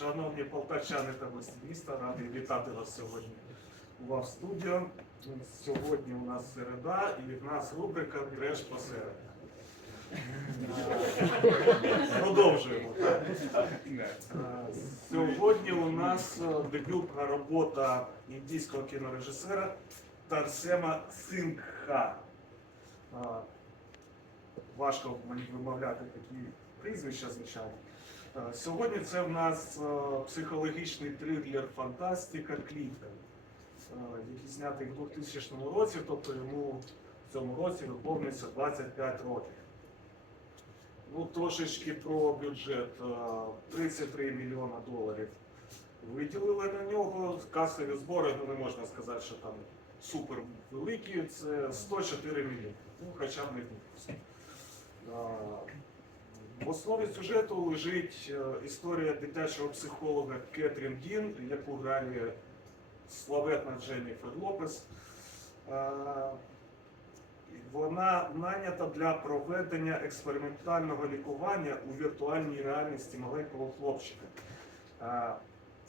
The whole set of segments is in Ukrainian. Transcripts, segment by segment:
Шановні полтавчани та гості міста, радий вітати вас сьогодні у вас в студіо. Сьогодні у нас середа і від нас рубрика Треш посеред. Продовжуємо. так? Е, Сьогодні у нас е, дебютна робота індійського кінорежисера Тарсема Сингха. Е, Важко мені вимовляти такі прізвища, звичайно. Е, Сьогодні це в нас е, психологічний трилер Фантастика Клітка, е, який знятий в 2000 році, тобто йому в цьому році виповнюється 25 років. Ну, трошечки про бюджет. е, 33 мільйона доларів виділили на нього. Касові збори, ну не можна сказати, що там супер великі, це 104 мільйони. Ну, хоча б не В основі сюжету лежить е, історія дитячого психолога Кетрін Дін, яку грає славетна Дженніфер Лопес. Вона нанята для проведення експериментального лікування у віртуальній реальності маленького хлопчика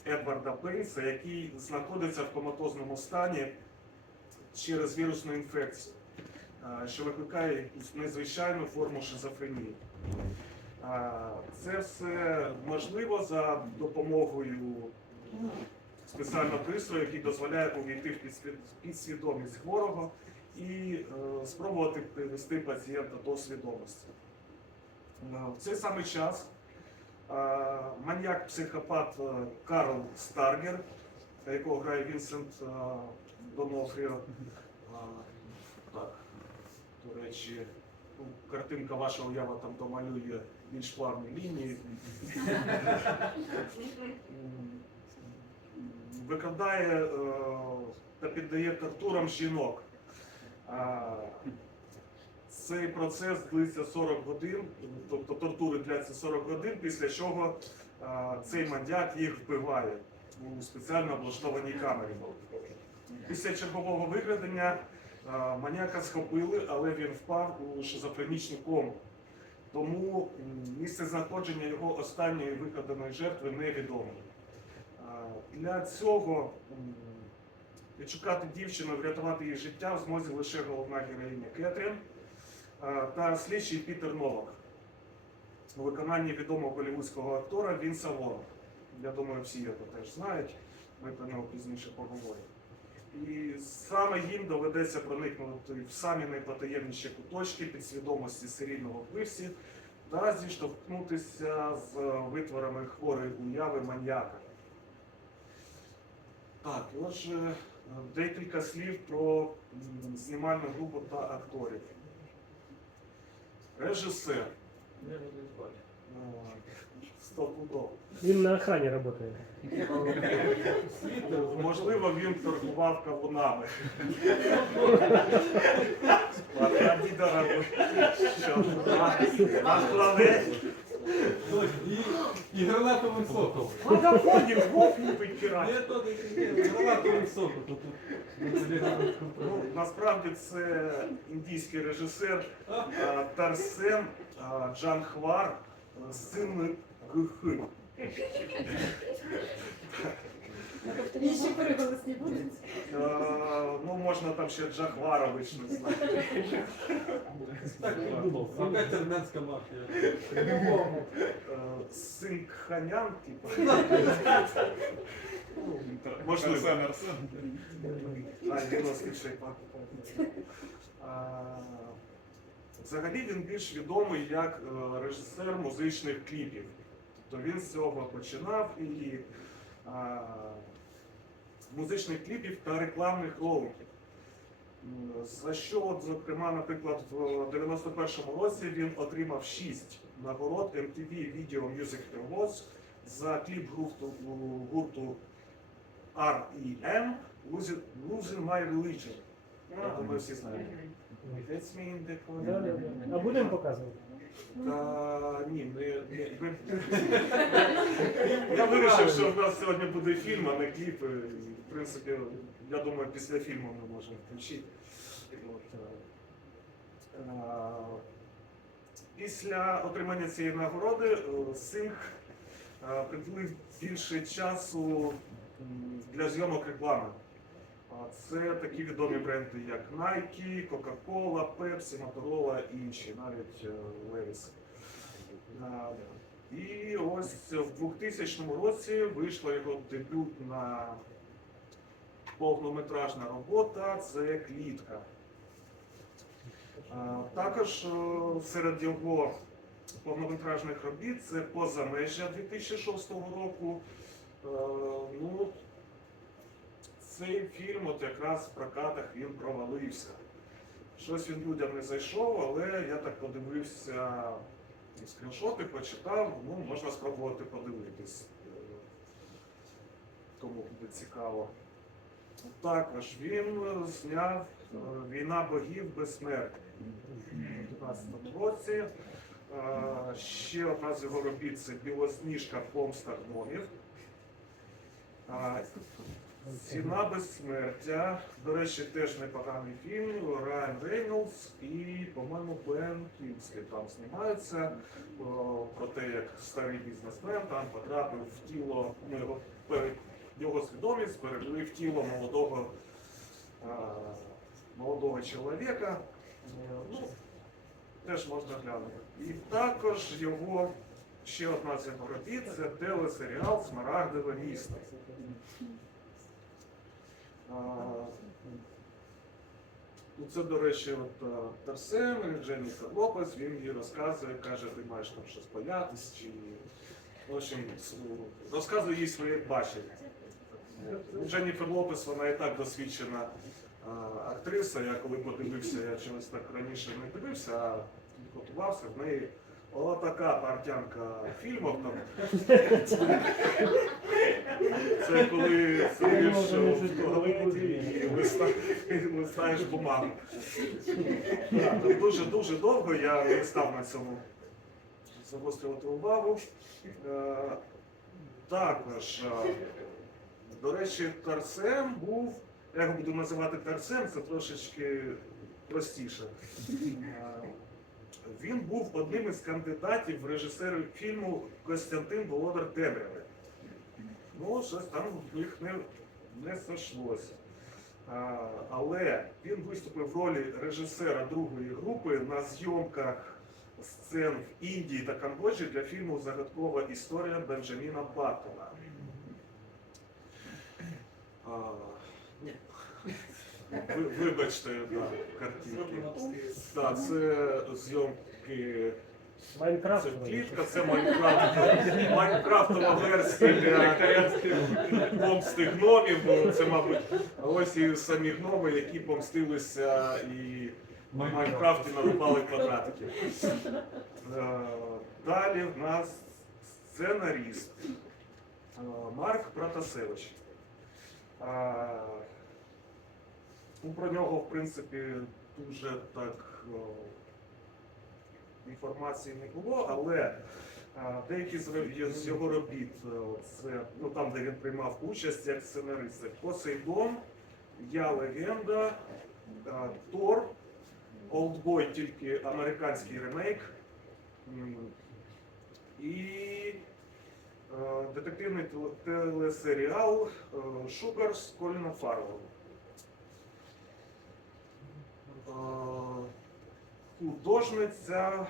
Едварда Пейса, який знаходиться в коматозному стані через вірусну інфекцію що викликає незвичайну форму шизофренії. Це все можливо за допомогою спеціального пристрою, який дозволяє увійти в підсвід- підсвідомість хворого і е, спробувати привести пацієнта до свідомості. Е, В цей самий час е, маньяк-психопат Карл Старгер, якого грає Вінсент Донофріо, так, до речі, ну, картинка ваша уява там домалює більш плавні лінії. М, Викрадає е, та піддає тортурам жінок. Цей процес длиться 40 годин, тобто тортури дляться 40 годин, після чого цей мандяк їх вбиває у спеціально облаштованій камері. Після чергового викрадення а, маніяка схопили, але він впав у шизофренічну кому. Тому місце знаходження його останньої викраданої жертви невідомо. Для цього відшукати дівчину, врятувати її життя в змозі лише головна героїня Кетрін та слідчий Пітер Новак у виконанні відомого голівудського актора Вінса Вона. Я думаю, всі його теж знають. Ми про нього пізніше поговоримо. І саме їм доведеться проникнути в самі найпотаємніші куточки підсвідомості серійного вбивці та зіштовхнутися з витворами хворої уяви маньяка. Так, і отже, декілька слів про знімальну групу та акторів. Режисер. Е, Стопудово. Він на охрані працює. Можливо, він торгував кавунами. Що? А плавець? І, і гранатовим соком. Вовк любить пірати. Не то гранатовим соком. Ну, насправді це індійський режисер а, Тарсен а, Джанхвар, а, син Гхи. Інші переголосні будуть. Ну, можна там ще Джахварович не знаю. Так, опять армянська мафія. Е, Син Ханян, типу. Можливо. А, 96 пак. А, Взагалі він більш відомий як е, режисер музичних кліпів. Тобто він з цього починав і а, музичних кліпів та рекламних роликів. За що, от, зокрема, наприклад, в 91-му році він отримав 6 нагород MTV Video Music Awards за кліп гурту, гурту R.E.M. Losing, My Religion. Я думаю, всі знають. Me in the. А будемо показувати? Та ні, не, не, не. Я вирішив, що в нас сьогодні буде фільм, а не кліп. І, В принципі, я думаю, після фільму ми можемо включити. От, е, е, Після отримання цієї нагороди е, Синг е, приділив більше часу м, для зйомок реклами. Це такі відомі бренди, як Nike, Coca-Cola, Pepsi, Motorola і інші, навіть е, Levi's. І ось в 2000 році вийшла його дебютна повнометражна робота це клітка. Також е, серед його повнометражних робіт це позамежжя 2006 року. Е, Ну, цей фільм от якраз в прокатах він провалився. Щось він людям не зайшов, але я так подивився скріншоти, почитав, ну, можна спробувати подивитись. е, Кому буде цікаво. Також він е, зняв е, Війна богів безсмертя у 2015 році. Е, Ще одна з його робіт це Білосніжка помста гномів. Ціна безсмертя. До речі, теж непоганий фільм. Райан Рейнольдс і, по-моєму, Бен Кінслі там знімаються о, про те, як старий бізнесмен там потрапив в тіло, ну, його, його свідомість перевели в тіло молодого, молодого чоловіка. Ну, теж можна глянути. І також його ще одна з його робіт це телесеріал Смарагдове місто. Ну, це, до речі, от е, Тарсем, Дженніфер Лопес, він їй розказує, каже, ти маєш там щось боятись, чи в общем, розказує їй своє бачення. Дженніфер Лопес, вона і так досвідчена а, актриса. Я коли подивився, я чогось так раніше не дивився, а готувався, в неї отака партянка фільмів там. Це коли сидиш в туалеті і листа- листаєш бумагу. Дуже-дуже довго я не став на цьому загострювати увагу. Е, Також, е, до речі, Тарсем був, я його буду називати Тарсем, це трошечки простіше. Він був одним із кандидатів в режисери фільму Костянтин Володар Темряви. Ну, щось там в них не, не сошлося. А, але він виступив в ролі режисера другої групи на зйомках сцен в Індії та Камбоджі для фільму Загадкова історія Бенджаміна Баттона. Вибачте, да, картинки. Так, це зйомки Майнкрафт. це клітка, це Майнкрафт. Майнкрафтова версія для помсти гномів. бо Це, мабуть, ось і самі гноми, які помстилися і в Майнкрафті нарубали квадратики. Е, Далі в нас сценаріст е, Марк Протасевич. Е, Ну, про нього, в принципі, дуже так о, інформації не було, але а, деякі з, його робіт, е, це ну там, де він приймав участь як сценарист, це Посейдон, Я легенда, Тор, Олдбой, тільки американський ремейк. І е, детективний телесеріал е, Шугар з Коліном Фаррелом. Е, художниця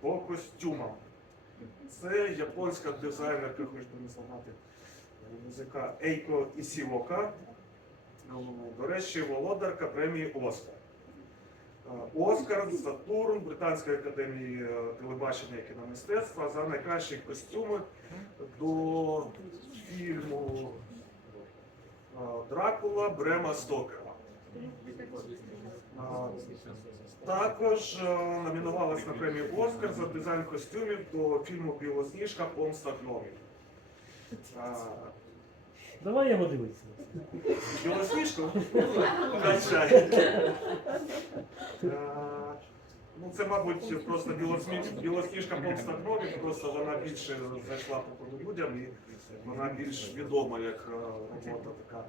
по костюмам. Це японська дизайнерка, хоч би не зламати язика Ейко Ісівока. Ну, До речі, володарка премії Оскар. Оскар, Сатурн, Британської академії е, телебачення і кіномистецтва за найкращі костюми до фільму Дракула Брема Стокера. Також е, номінувалась на премію Оскар за дизайн костюмів до фільму Білосніжка Помста гномів. Давай його дивитися. Білосніжку? Качай. Е, Ну, це, мабуть, просто білосніжка помста гномів, просто вона більше зайшла по людям і вона більш відома як е, робота така.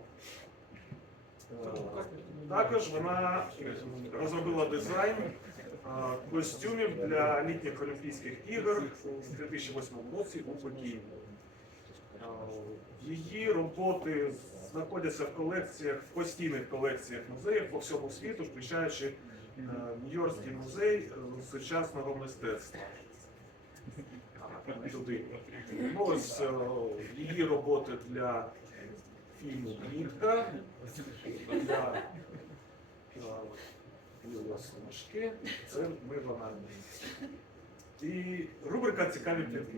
Також вона розробила дизайн костюмів для літніх Олімпійських ігор у 2008 році у Пекіні. Її роботи знаходяться в колекціях, в постійних колекціях музеїв по всьому світу, включаючи е, Нью-Йоркський музей е, сучасного мистецтва. Туди. Ось е, її роботи для фільму Клітка, е, Юлія це ми вона. І рубрика Цікаві плітки.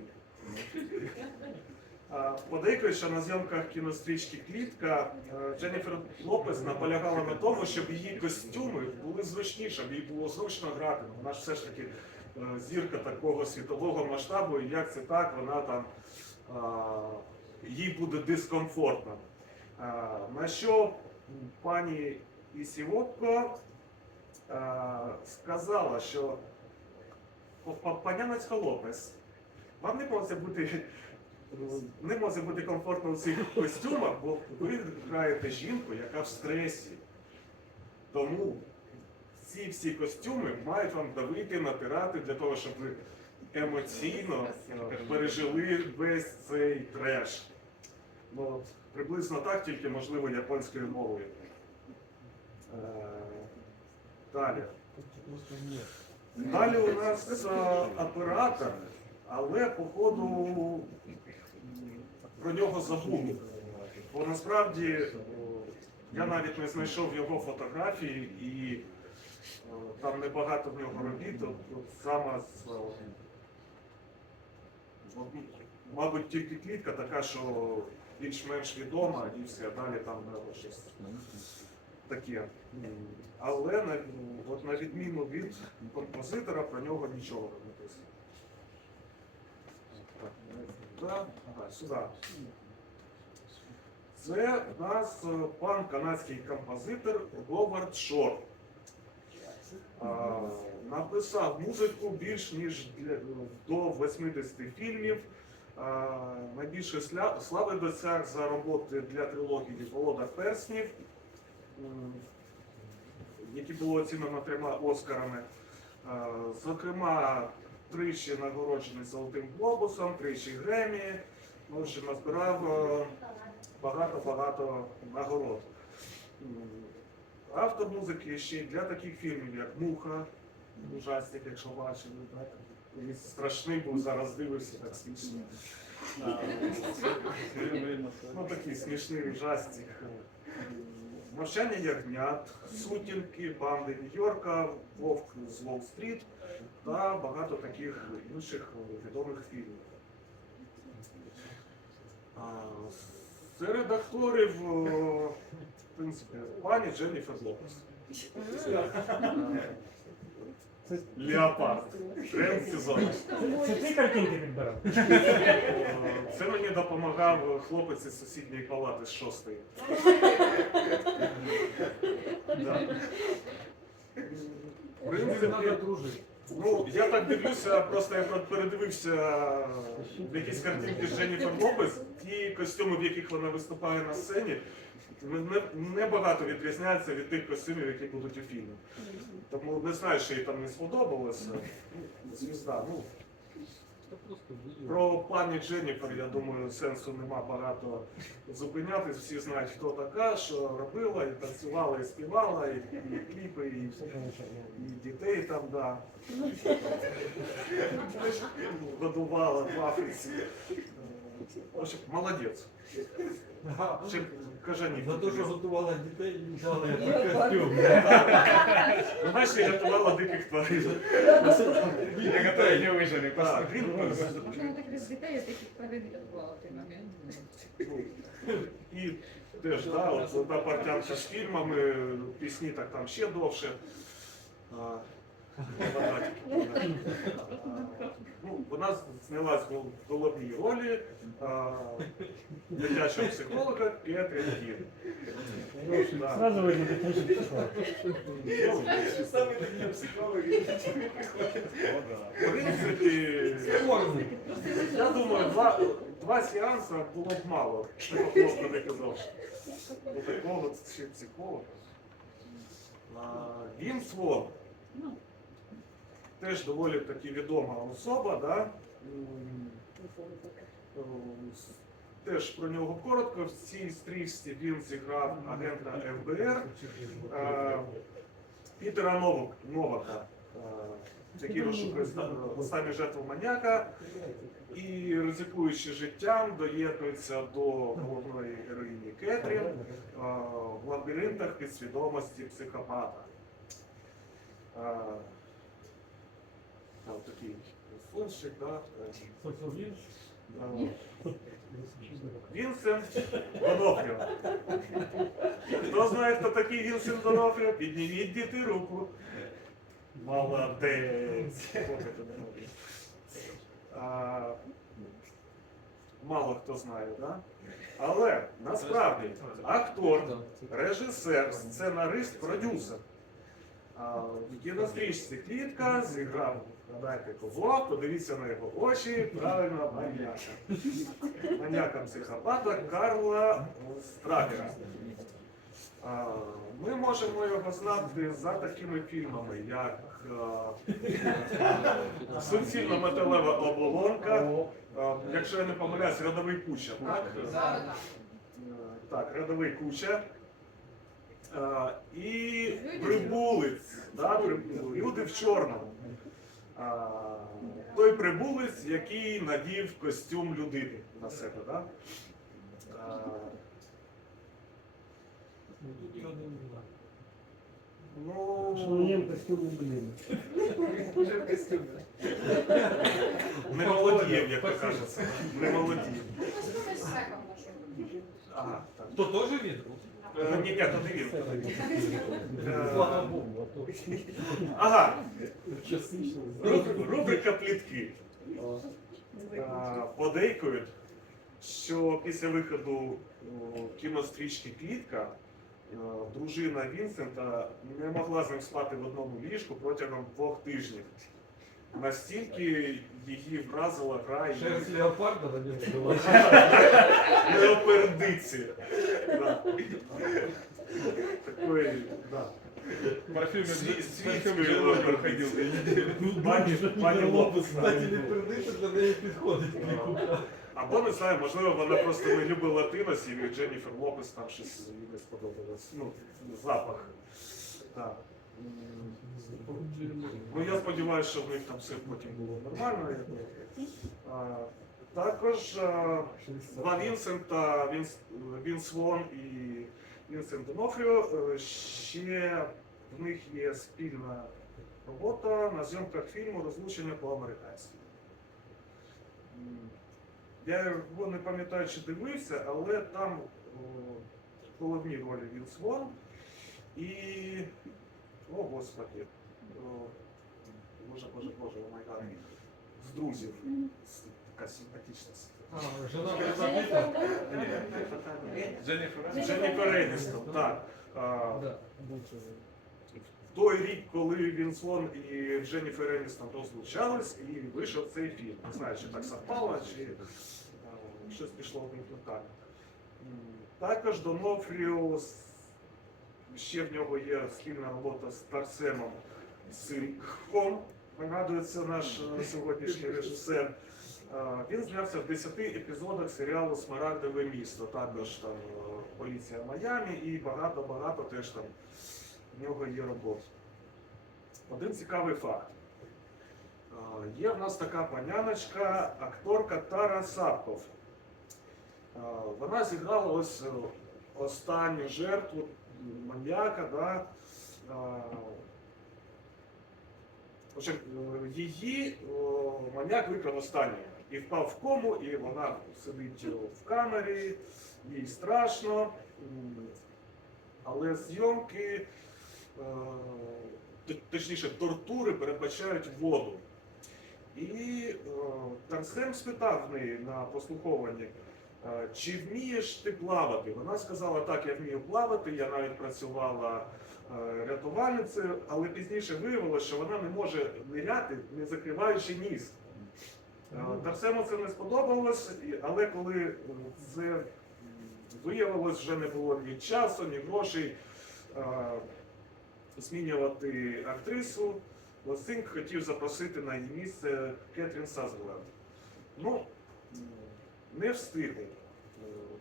А, Подейкують, що на зйомках кінострічки Клітка е, Дженніфер Лопес наполягала на тому, щоб її костюми були зручнішими, їй було зручно грати. Вона ж все ж таки е, зірка такого світового масштабу, і як це так, вона там їй буде дискомфортно. На що пані Ісівопко сказала, що «Па- паняночка Лопес, вам не може бути не може бути комфортно у цих костюмах, бо ви граєте жінку, яка в стресі. Тому ці всі костюми мають вам давити, натирати для того, щоб ви емоційно пережили весь цей треш. Приблизно так, тільки можливо японською мовою. Е, Далі. Далі у нас е, оператор, але походу про нього забули. Бо насправді я навіть не знайшов його фотографії і е, там небагато в нього робіт. От, саме з, мабуть, тільки клітка така, що більш-менш відома, і все, далі там щось таке. Але на, от на відміну від композитора про нього нічого не написано. Да, ага, сюди. Це у нас е, пан канадський композитор Говард Шор. А, Написав музику більш ніж для, до 80 фільмів. Найбільше слави досяг за роботи для трилогії Володар Перснів, які було оцінено трьома Оскарами. Зокрема, тричі нагороджений Золотим Глобусом, тричі Гремі. Ну, общем, назбирав е, багато-багато нагород. Автор музики ще для таких фільмів, як Муха, ужастик, якщо бачили? Він страшний був, зараз дивився так смішно. Ну такий смішний ужастик. Мовчання ягнят, сутінки, банди Нью-Йорка, Вовк з Уолл-стріт та багато таких інших відомих фільмів. Серед акторів, в принципі, пані Дженніфер Лопес. Це, Леопард. Тренд сезону. це, ти картинки підбирав? О, Це мені допомагав хлопець із сусідньої палати з шостої. Да. В принципі, Ну, я так дивлюся, просто я передивився якісь картинки з Дженніфер Лопес, ті костюми, в яких вона виступає на сцені, не, не багато відрізняються від тих костюмів, які будуть у фільмі. Тому не знаю, що їй там не сподобалося. Ну, Звізда. Ну, про пані Дженніфер, я думаю, сенсу нема багато зупинятись. Всі знають, хто така, що робила, і танцювала, і співала, і, і кліпи, і, і дітей там, да. Годувала в Африці. Общем, молодець. Ага. Ще кажані. За те, що готувала дітей, їм дали костюм. Ну, знаєш, я рятувала диких тварин. Дітей. не вижили. Він Можна так без дітей, я таких перевіряла в той момент. Ну, І теж, да, от та партянка з фільмами, пісні так там ще довше. А, квадратики, квадратики. А, Ну, вона знялась в головній ролі а, дитячого психолога Кетрін Кін. Да. Сразу видно, ти трішки пішла. Ну, Саме такі психологи. В принципі, Порно. я думаю, два, два сеанси було б мало. Що хлопці не казав. До такого ще психолога. А, Він Свон. Теж доволі таки відома особа, да? Теж про нього коротко. В цій стрічці він зіграв агента ФБР Пітера Новак, Новака, який розшукує останню жертву маніяка і ризикуючи життям, доєднується до головної героїні Кетрін в лабіринтах підсвідомості психопата. Такий функцик, да? е, Вінсент Донофріо. Хто знає, хто такий Вінсент Донофріо? Підніміть діти руку. Молодець. А, Мало хто знає, да? Але насправді актор, режисер, сценарист, продюсер. В кінострічці клітка зіграв, гадайте кого, подивіться на його очі, правильно, маньяка. Маньяка психопата Карла Страгера. Ми можемо його знати за такими фільмами, як е, Суцільна металева оболонка, якщо я не помиляюсь, рядовий куча, так? Так, рядовий куча. І прибулець, люди в чорному. Той прибулець, який надів костюм людини на себе. Да? Ну, їм костюм костюмі. не молодієв, як то кажеться. Не молодієв. Ага, так. То теж він? Е, Ні, ні, то не він. він. Слава Е, Богу, а то Ага, частично. рубрика плітки. Е, Подейкують, що після виходу кінострічки Клітка е, дружина Вінсента не могла з ним спати в одному ліжку протягом двох тижнів. Настільки її вразила гра і Шерсть леопарда на ньому була. леопердиці. Да. Такої, да. Парфюм світський ходив. Пані, пані Лопес. Кстати, для неї підходить кліку. Або не знаю, можливо, вона просто не любить латиносів і Дженніфер Лопес там щось їй не сподобалось. Ну, запах. Так. М, Ну я сподіваюся, що в них там все потім було нормально. А, також а, два Вінсента, Вінс, Вінс Вон і Вінсент Донофріо. е, Ще в них є спільна робота на зйомках фільму Розлучення по-американськи. Я його не пам'ятаю, чи дивився, але там головній ролі Вінс Вон і. О, Господи. Боже, Боже, Боже, о май гад. З друзів. Така симпатична. Жена Брэда Дженніфер. Дженніфер Еністон, так. В той рік, коли Вінс Вон і Дженніфер Еністон розлучались, і вийшов цей фільм. Не знаю, чи так совпало, чи щось пішло в них не так. Також Донофріо, с- ще в нього є спільна робота з Тарсемом Синхом, нагадує, це наш е, сьогоднішній режисер. Він знявся в 10 епізодах серіалу Смарагдове місто, також там е, поліція Майамі і багато-багато теж там в нього є роботи. Один цікавий факт. Є в нас така паняночка, акторка Тара Сапков. Вона зіграла ось е, останню жертву маньяка. Да? А, в общем, е, її о, маньяк викрав останню і впав в кому, і вона сидить в камері, їй страшно. Але зйомки, е, точніше, тортури передбачають воду. І е, Тарсем спитав в неї на послуховуванні, е, чи вмієш ти плавати? Вона сказала, так, я вмію плавати, я навіть працювала е, рятувальницею, але пізніше виявилося, що вона не може ниряти, не закриваючи ніс. Е, Тарсему це не сподобалось, але коли е, це виявилось, вже не було ні часу, ні грошей е, змінювати актрису. Лосинг хотів запросити на її місце Кетрін Сазерленд. Ну, не встигли.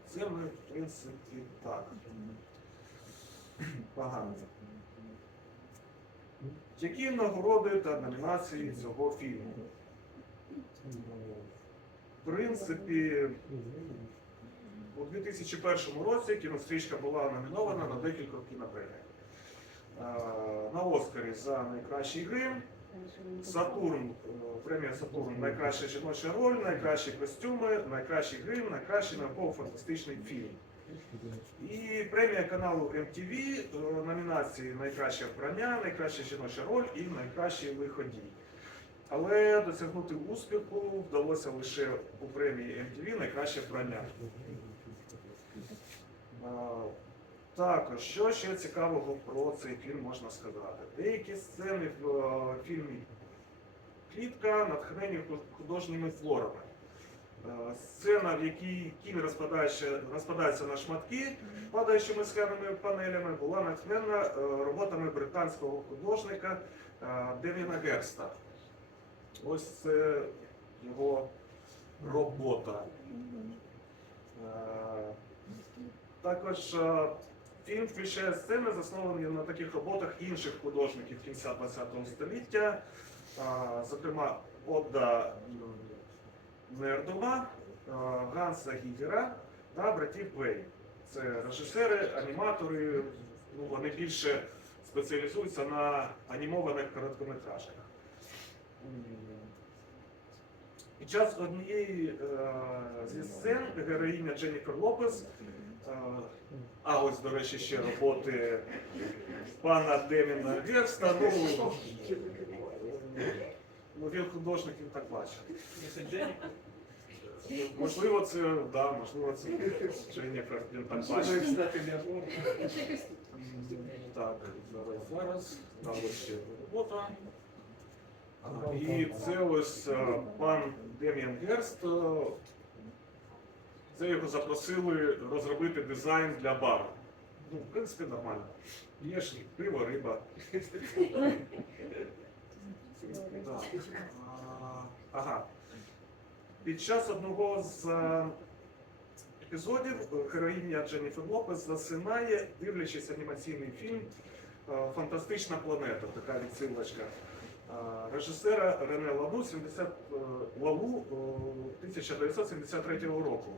Це ми, в принципі, так. Погано. Які нагороди та номінації цього фільму? В принципі, у 2001 році кінострічка була номінована на декілька кінопремій. Е, На Оскарі за найкращий грим, Сатурн, премія Сатурн, найкраща жіноча роль, найкращі костюми, найкращий грим, найкращий науково-фантастичний фільм. І премія каналу MTV, е, номінації Найкраще вбрання, найкраща жіноча роль і найкращий виходій. Але досягнути успіху вдалося лише у премії MTV найкраще вбрання. Також, що ще цікавого про цей фільм можна сказати? Деякі сцени в е, фільмі Клітка натхнені художніми флорами. Е, Сцена, в якій кінь розпадається, на шматки падаючими скляними панелями, була натхнена е, роботами британського художника Девіна Герста. Ось це його робота. Також е, фільм включає сцени, засновані на таких роботах інших художників кінця ХХ століття, зокрема Одда Нердома, е, Ганса Гігера та братів Вей. Це режисери, аніматори, ну, вони більше спеціалізуються на анімованих короткометражках. Під час однієї е, зі сцен героїня Дженніфер Лопес, а ось, до речі, ще роботи пана Деміна Герста, ну, ну, він художник, він так бачив. Можливо, це, да, можливо, це Дженніфер, він так одно. Так, зараз, зараз. Там ще робота. І це ось е, пан Дем'ян Герст. Це його запросили розробити дизайн для бару. Ну, в принципі, нормально. Є ж пиво, риба. Так. а, Ага. Під час одного з е, епізодів е, героїня Дженніфер Лопес засинає, дивлячись анімаційний фільм е, Фантастична планета, така відсилочка. Е, Режисера Рене Лану 70, е, Лаву е, 1973 року.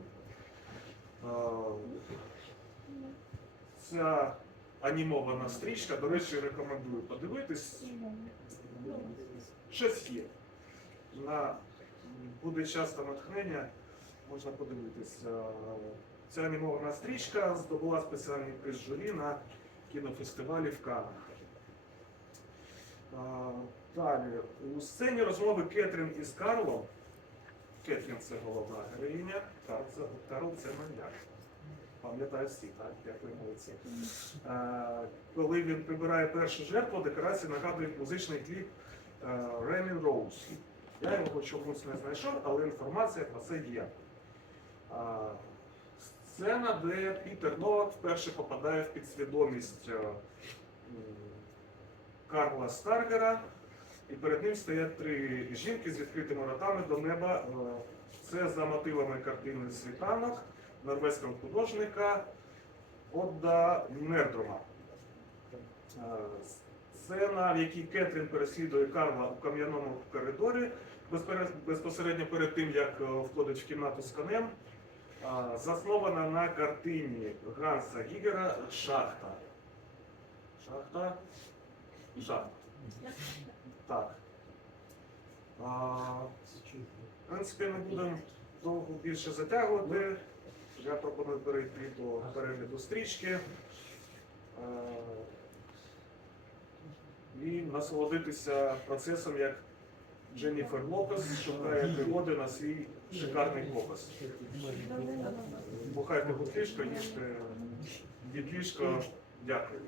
Ця анімована стрічка, до речі, рекомендую подивитись. Щось є. На буде час та натхнення, можна подивитись. Е, Ця анімована стрічка здобула спеціальний приз журі на кінофестивалі в Каннах. Е, Далі, у сцені розмови Кетрін із Карлом. Кетрін це головна героїня, Карл це, маньяк. Пам'ятаю всі, так, дякую молодці. Е, Коли він прибирає першу жертву, декорації нагадують музичний кліп е, Ремін Роуз. Я його чомусь не знайшов, але інформація про це є. А, Сцена, де Пітер Новак вперше попадає в підсвідомість е, Карла Старгера, і перед ним стоять три жінки з відкритими ротами до неба. Е, Це за мотивами картини Світанок норвезького художника Одда Нердрома. Е, Сцена, в якій Кетрін переслідує Карла у кам'яному коридорі, безпосередньо перед тим, як е, входить в кімнату з конем, заснована на картині Ганса Гігера Шахта. Шахта? Шахта. Так. А, в принципі, не будемо довго більше затягувати. Я пропоную перейти до перегляду стрічки. Е, і насолодитися процесом, як Дженніфер Лопес шукає пригоди на свій шикарний копас. Бухайте гутлішко, їжте дідлішко. Дякую.